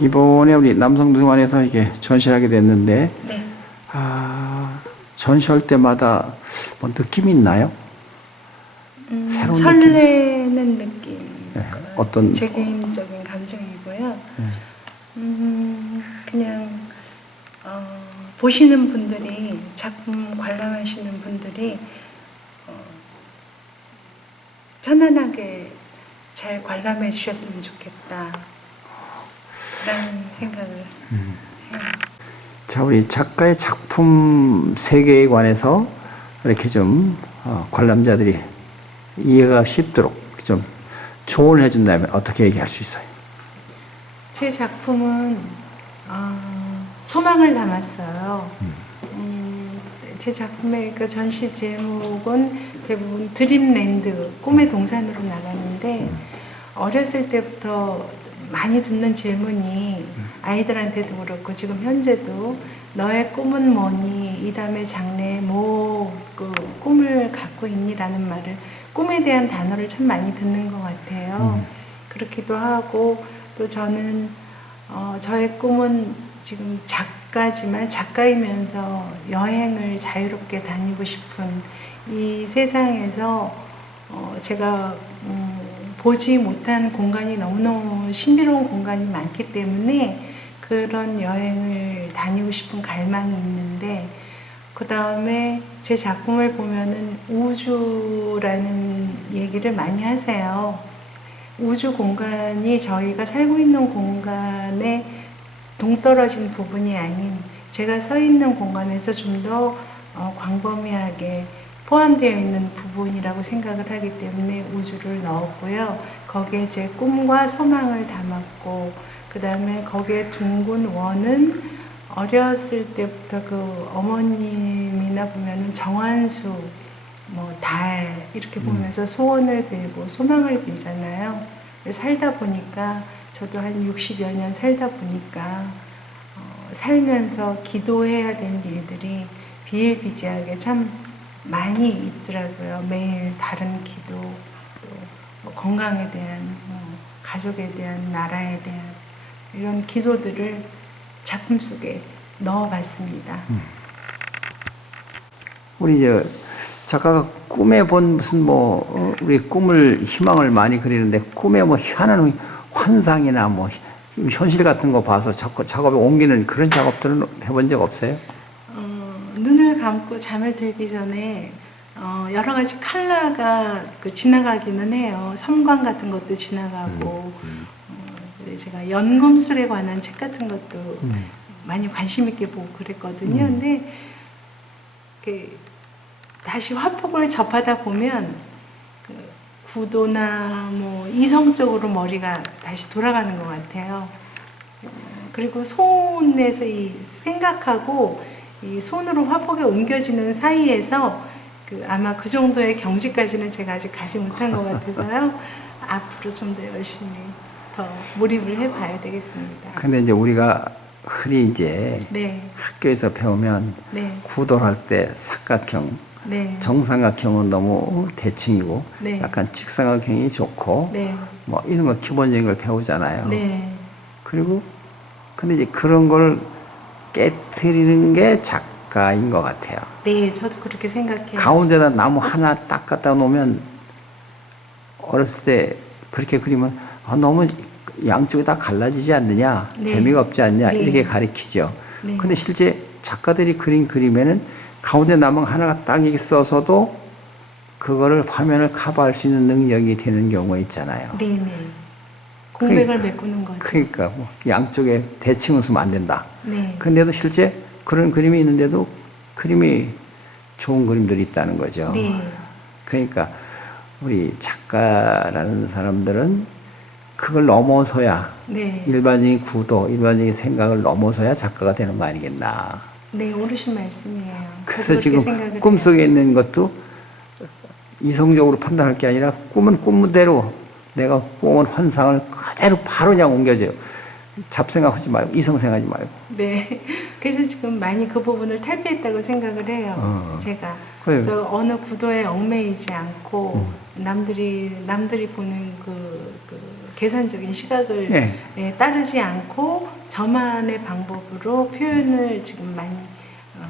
이번에 우리 남성동안에서 이게 전시를 하게 됐는데, 네. 전시할 때마다 뭐 느낌이 있나요? 새로운 설레는 느낌. 네, 어떤 제 개인적인 감정이고요. 네. 그냥 보시는 분들이, 작품 관람하시는 분들이 편안하게 잘 관람해 주셨으면 좋겠다 라는 생각을 해요. 자, 우리 작가의 작품 세계에 관해서 이렇게 좀 관람자들이 이해가 쉽도록 좀 조언을 해준다면 어떻게 얘기할 수 있어요? 제 작품은 소망을 담았어요. 제 작품의 그 전시 제목은 대부분 드림랜드, 꿈의 동산으로 나가는데, 어렸을 때부터 많이 듣는 질문이 아이들한테도 그렇고 지금 현재도 너의 꿈은 뭐니? 이 다음에 장래에 그 꿈을 갖고 있니? 라는 말을, 꿈에 대한 단어를 참 많이 듣는 것 같아요. 그렇기도 하고, 또 저는 저의 꿈은 지금 작가지만 작가이면서 여행을 자유롭게 다니고 싶은, 이 세상에서 제가 보지 못한 공간이 너무너무 신비로운 공간이 많기 때문에 그런 여행을 다니고 싶은 갈망이 있는데, 그 다음에 제 작품을 보면은 우주라는 얘기를 많이 하세요. 우주 공간이 저희가 살고 있는 공간에 동떨어진 부분이 아닌, 제가 서 있는 공간에서 좀 더 광범위하게 포함되어 있는 부분이라고 생각을 하기 때문에 우주를 넣었고요. 거기에 제 꿈과 소망을 담았고, 그 다음에 거기에 둥근 원은 어렸을 때부터 그 어머님이나 보면은 정한수, 달 이렇게 보면서 소원을 빌고 소망을 빌잖아요. 살다 보니까, 저도 한 60여 년 살다 보니까 살면서 기도해야 될 일들이 비일비재하게 참 많이 있더라고요. 매일 다른 기도, 또 건강에 대한, 가족에 대한, 나라에 대한 이런 기도들을 작품 속에 넣어봤습니다. 우리 작가가 꿈에 본 무슨 우리 꿈을 희망을 많이 그리는데, 꿈에 하는 환상이나 현실 같은 거 봐서 작업에 옮기는 그런 작업들은 해본 적 없어요? 눈을 감고 잠을 들기 전에 여러 가지 컬러가 지나가기는 해요. 섬광 같은 것도 지나가고, 제가 연금술에 관한 책 같은 것도 많이 관심 있게 보고 그랬거든요. 근데 다시 화폭을 접하다 보면 구도나 이성적으로 머리가 다시 돌아가는 것 같아요. 그리고 손에서 이 생각하고 이 손으로 화폭에 옮겨지는 사이에서 아마 그 정도의 경지까지는 제가 아직 가지 못한 것 같아서요. 앞으로 좀 더 열심히 더 몰입을 해봐야 되겠습니다. 근데 이제 우리가 흔히 이제 네. 학교에서 배우면 네. 구도를 할 때 삼각형, 네. 정삼각형은 너무 대칭이고, 네. 약간 직사각형이 좋고, 네. 이런 거 기본적인 걸 배우잖아요. 네. 그리고 근데 이제 그런 걸 깨트리는 게 작가인 것 같아요. 네, 저도 그렇게 생각해요. 가운데다 나무 하나 딱 갖다 놓으면, 어렸을 때 그렇게 그리면 너무 양쪽이 다 갈라지지 않느냐, 네. 재미가 없지 않냐, 네. 이렇게 가리키죠. 네. 근데 실제 작가들이 그린 그림에는 가운데 나무 하나가 딱 이렇게 써서도 그거를 화면을 커버할 수 있는 능력이 되는 경우가 있잖아요. 네네. 공백을 그러니까, 메꾸는 거죠. 그러니까 양쪽에 대칭을 쓰면 안 된다. 네. 근데도 실제 그런 그림이 있는데도 그림이 좋은 그림들이 있다는 거죠. 네. 그러니까 우리 작가라는 사람들은 그걸 넘어서야, 네. 일반적인 구도, 일반적인 생각을 넘어서야 작가가 되는 거 아니겠나. 네, 옳으신 말씀이에요. 그래서 지금 꿈속에 있는 것도 이성적으로 판단할 게 아니라, 꿈은 꿈대로 내가 꿈은 환상을 그대로 바로 그냥 옮겨줘요. 잡생각하지 말고, 이성생각하지 말고. 네. 그래서 지금 많이 그 부분을 탈피했다고 생각을 해요. 제가. 그래서 어느 구도에 얽매이지 않고, 남들이 보는 그 계산적인 시각을 네. 따르지 않고 저만의 방법으로 표현을 지금 많이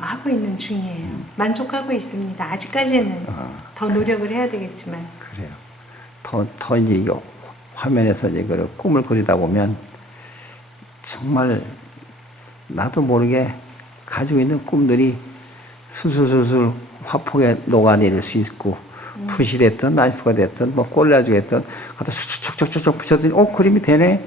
하고 있는 중이에요. 만족하고 있습니다. 아직까지는 더 노력을 해야 되겠지만. 그래요. 더 이제 이 화면에서 이제 그 꿈을 그리다 보면 정말 나도 모르게 가지고 있는 꿈들이 술술술술 화폭에 녹아내릴 수 있고 붓이 됐든 나이프가 됐든 뭐 꼴라지가 됐든 갖다 촉촉촉촉 붙였더니 그림이 되네.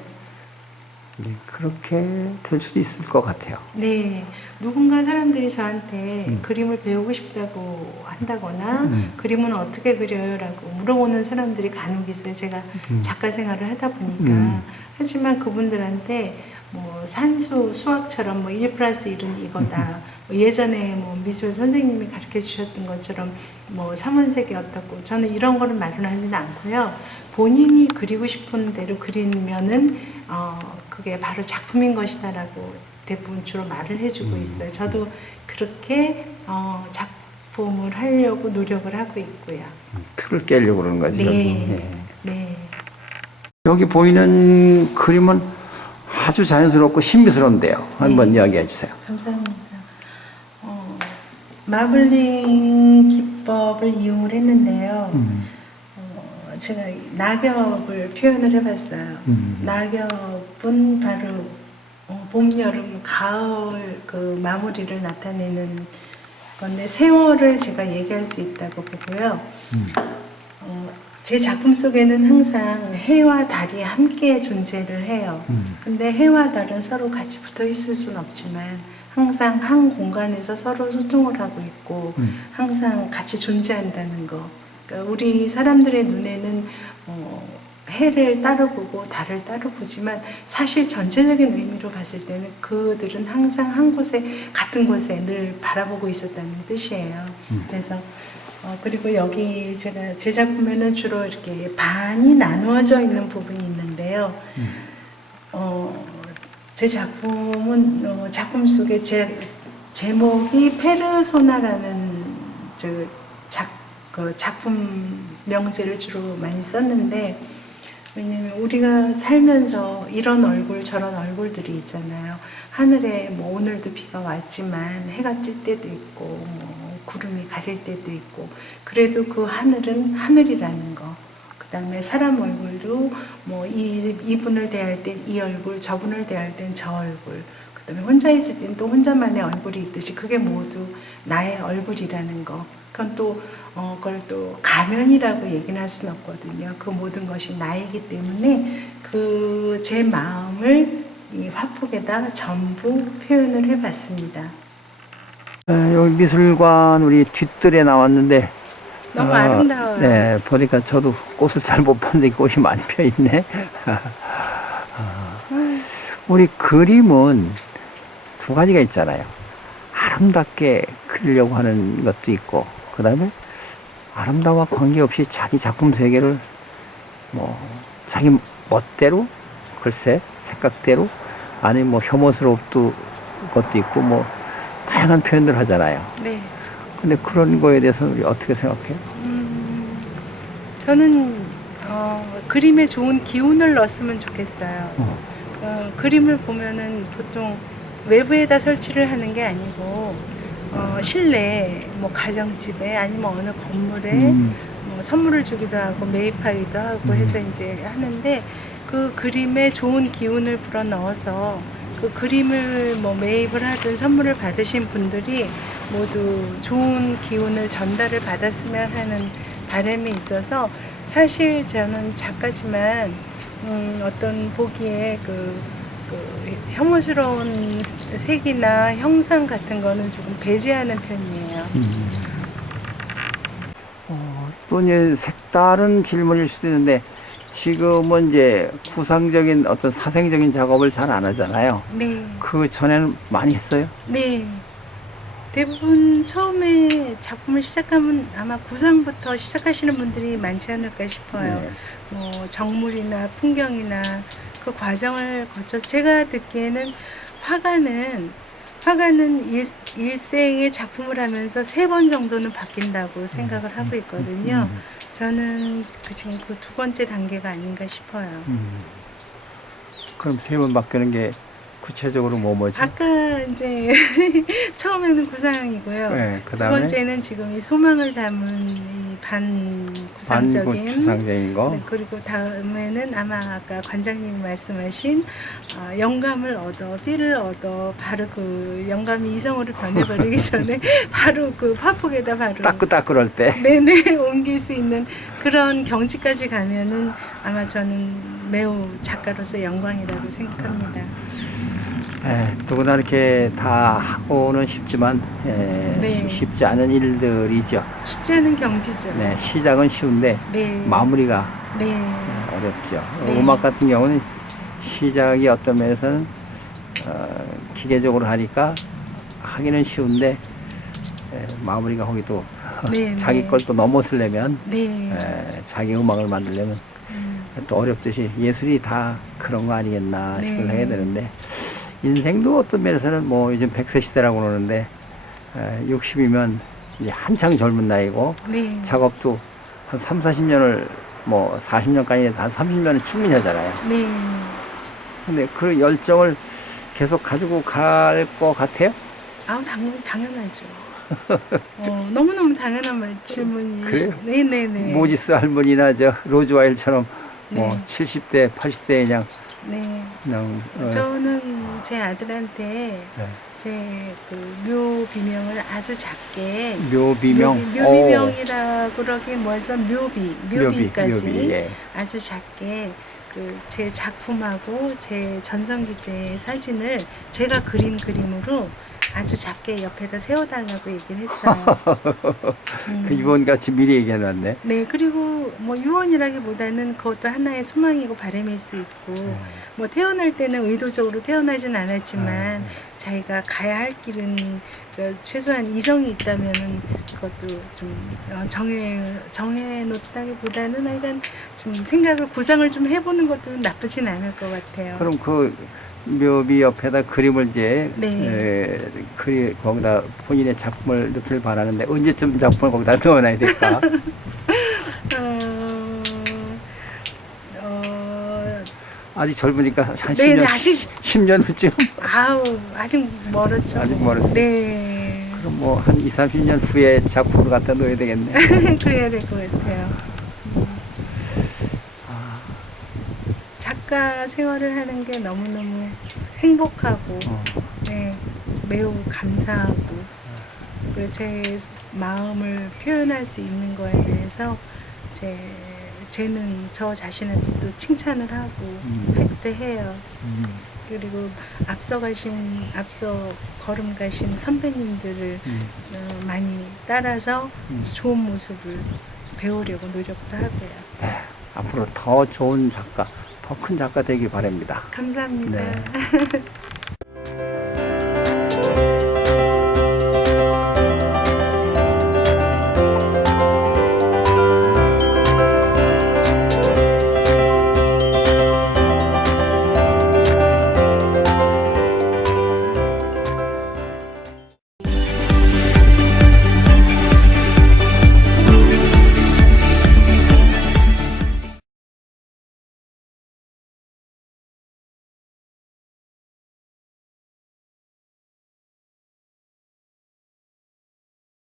이제 그렇게 될 수도 있을 것 같아요. 네, 누군가 사람들이 저한테 그림을 배우고 싶다고 한다거나 그림은 어떻게 그려요? 라고 물어보는 사람들이 간혹 있어요. 제가 작가 생활을 하다 보니까. 하지만 그분들한테 뭐 산수, 수학처럼 뭐 1+1은 이거다. 뭐 예전에 뭐 미술 선생님이 가르쳐 주셨던 것처럼 뭐 삼원색이 어떻고 저는 이런 거를 말은 하지는 않고요. 본인이 그리고 싶은 대로 그리면은 그게 바로 작품인 것이다라고 대부분 주로 말을 해주고 있어요. 저도 그렇게 작품을 하려고 노력을 하고 있고요. 틀을 깨려고 그러는 거지. 네. 여기. 네. 여기 보이는 그림은 아주 자연스럽고 신비스러운데요. 한번 이야기해 주세요. 감사합니다. 마블링 기법을 이용을 했는데요. 제가 낙엽을 표현을 해봤어요. 낙엽은 바로 봄, 여름, 가을 그 마무리를 나타내는 건데 세월을 제가 얘기할 수 있다고 보고요. 제 작품 속에는 항상 해와 달이 함께 존재를 해요. 근데 해와 달은 서로 같이 붙어 있을 수는 없지만 항상 한 공간에서 서로 소통을 하고 있고 항상 같이 존재한다는 거. 그러니까 우리 사람들의 눈에는 해를 따로 보고 달을 따로 보지만 사실 전체적인 의미로 봤을 때는 그들은 항상 한 곳에 같은 곳에 늘 바라보고 있었다는 뜻이에요. 그래서 그리고 여기 제가 제 작품에는 주로 이렇게 반이 나누어져 있는 부분이 있는데요. 제 작품은 작품 속에 제목이 페르소나라는 그 작품 명제를 주로 많이 썼는데 왜냐면 우리가 살면서 이런 얼굴 저런 얼굴들이 있잖아요. 하늘에 뭐 오늘도 비가 왔지만 해가 뜰 때도 있고 뭐 구름이 가릴 때도 있고 그래도 그 하늘은 하늘이라는 거. 그 다음에 사람 얼굴도 뭐 이분을 대할 땐 이 얼굴, 저분을 대할 땐 저 얼굴. 그 다음에 혼자 있을 땐 또 혼자만의 얼굴이 있듯이 그게 모두 나의 얼굴이라는 거. 그건 또 그걸 또 가면이라고 얘기는 할 수는 없거든요. 그 모든 것이 나이기 때문에 그 제 마음을 이 화폭에다 전부 표현을 해봤습니다. 여기 미술관 우리 뒷뜰에 나왔는데 너무 아름다워요. 네, 보니까 저도 꽃을 잘 못 봤는데 꽃이 많이 펴 있네. 우리 그림은 두 가지가 있잖아요. 아름답게 그리려고 하는 것도 있고, 그 다음에 아름다움과 관계없이 자기 작품 세계를 뭐 자기 멋대로, 글쎄 생각대로, 아니 뭐 혐오스럽도 것도 있고 뭐 다양한 표현들 하잖아요. 네. 근데 그런 거에 대해서 우리 어떻게 생각해요? 저는 그림에 좋은 기운을 넣었으면 좋겠어요. 그림을 보면은 보통 외부에다 설치를 하는 게 아니고 실내 뭐 가정집에 아니면 어느 건물에 뭐 선물을 주기도 하고 매입하기도 하고 해서 이제 하는데 그 그림에 좋은 기운을 불어 넣어서 그 그림을 뭐 매입을 하든 선물을 받으신 분들이 모두 좋은 기운을 전달을 받았으면 하는 바람이 있어서 사실 저는 작가지만 어떤 보기에 그 혐오스러운 색이나 형상 같은 거는 조금 배제하는 편이에요. 또 이제 색다른 질문일 수도 있는데 지금은 이제 구상적인 어떤 사생적인 작업을 잘 안 하잖아요. 네. 그 전에는 많이 했어요? 네. 대부분 처음에 작품을 시작하면 아마 구상부터 시작하시는 분들이 많지 않을까 싶어요. 네. 뭐 정물이나 풍경이나 그 과정을 거쳐서 제가 듣기에는 화가는 일생의 작품을 하면서 3번 정도는 바뀐다고 생각을 하고 있거든요. 저는 지금 그 2번째 단계가 아닌가 싶어요. 그럼 세 번 바뀌는 게 구체적으로 뭐지? 아까 이제 처음에는 구상이고요. 네, 두 그다음에 번째는 지금 이 소망을 담은 이 반구상적인 반구상적인 거. 네, 그리고 다음에는 아마 아까 관장님이 말씀하신 영감을 얻어, 피를 얻어, 바로 그 영감이 이성으로 변해버리기 전에 바로 그 파폭에다 바로 따끈따끈할 때. 네네 옮길 수 있는 그런 경지까지 가면은 아마 저는 매우 작가로서 영광이라고 생각합니다. 누구나 이렇게 다 하고는 싶지만 네. 쉽지 않은 일들이죠. 쉽지 않은 경지죠. 네, 시작은 쉬운데 네. 마무리가 네. 어렵죠. 네. 음악 같은 경우는 시작이 어떤 면에서는 기계적으로 하니까 하기는 쉬운데 마무리가 거기도 네, 자기 네. 걸 또 넘어서려면 네. 자기 음악을 만들려면 음, 또 어렵듯이 예술이 다 그런 거 아니겠나 네. 싶은 생각이 드는데 인생도 어떤 면에서는 뭐 요즘 100세 시대라고 그러는데 60이면 이제 한창 젊은 나이고 네. 작업도 한 3, 40년을 뭐 40년까지 해서 한 30년은 충분히 하잖아요. 네. 근데 그 열정을 계속 가지고 갈 것 같아요? 아우 당연하죠. 너무너무 당연한 질문이. 그래요? 네네네. 모지스 할머니나 저 로즈 와일처럼 뭐 네. 70대, 80대 네. 그냥 저는 제 아들한테 네. 제 그 묘비명을 아주 작게 묘비명. 묘비명이라 그러기 뭐하지만 묘비까지 묘비, 예. 아주 작게 그 제 작품하고 제 전성기 때 사진을 제가 그린 그림으로 아주 작게 옆에다 세워달라고 얘기를 했어요. 그 유언같이 미리 얘기해놨네. 네, 그리고 뭐 유언이라기보다는 그것도 하나의 소망이고 바람일 수 있고, 뭐 태어날 때는 의도적으로 태어나진 않았지만 자기가 가야 할 길은 그 최소한 이성이 있다면은 그것도 좀 정해놓다기보다는 하여간 좀 생각을 구상을 좀 해보는 것도 나쁘진 않을 것 같아요. 그럼 그 묘비 옆에다 그림을 이제 네. 거기다 본인의 작품을 넣기를 바라는데 언제쯤 작품을 거기다 넣어놔야 될까? 아직 젊으니까 한 네네, 10년, 아직 10년 후쯤? 아직 멀었죠. 아직 멀었어요. 네. 그럼 뭐 한 2, 30년 후에 작품을 갖다 넣어야 되겠네. 그래야 될 것 같아요. 작가 생활을 하는 게 너무너무 행복하고, 네, 매우 감사하고, 그리고 제 마음을 표현할 수 있는 거에 대해서 쟤는 저 자신한테 또 칭찬을 하고 할 때 해요. 그리고 앞서 걸음 가신 선배님들을 많이 따라서 좋은 모습을 배우려고 노력도 하고요. 앞으로 더 좋은 작가, 더 큰 작가 되길 바랍니다. 감사합니다. 네.